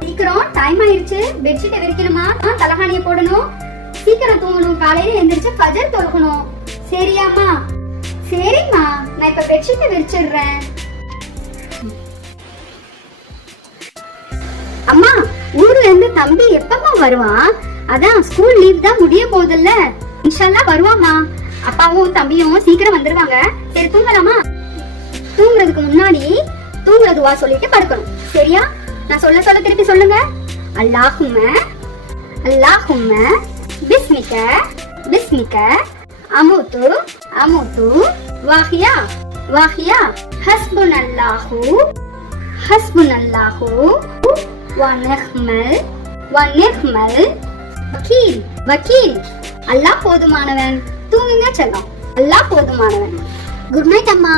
சீக்கிரம் டைம் ஆயிருச்சு. பெட்ஷீட்டை விரிக்கணுமா, தலகாணியை போடணும், சீக்கிரம் தூங்கணும், காலையில எந்திரிச்சு ஃபஜர் தொழுகணும். சரியாம்மா? சரிம்மா, நான் இப்ப பெட்ஷீட்டை விரிச்சிடுறேன். அம்மா, ஊர்ல இருந்து தம்பி எப்பமா வருவான்? அதான் ஸ்கூல் லீவ் தான் முடிய போகுதுல்ல, இன்ஷால்லா வருவாமா. அப்பாவும் தம்பியும் சீக்கிரம் வந்துருவாங்க. சரி தூங்கலாமா? தூங்குறதுக்கு முன்னாடி தூங்குற துவா சொல்லிட்டு படுக்கணும். சரியா? நான் சொல்ல சொல்ல திருப்பி சொல்லுங்க. அல்லாஹும்ம அல்லாஹும்ம பிஸ்மிக பிஸ்மிக அமுது அமுது வாஹியா வாஹியா ஹஸ்புனல்லாஹு ஹஸ்புனல்லாஹு வ நிஹ்மல் வக்கீல் வக்கீல். அல்லாஹ் போதுமானவன். தூங்குங்க செல்லம். அல்லாஹ் போதுமானவன். குட் நைட் அம்மா.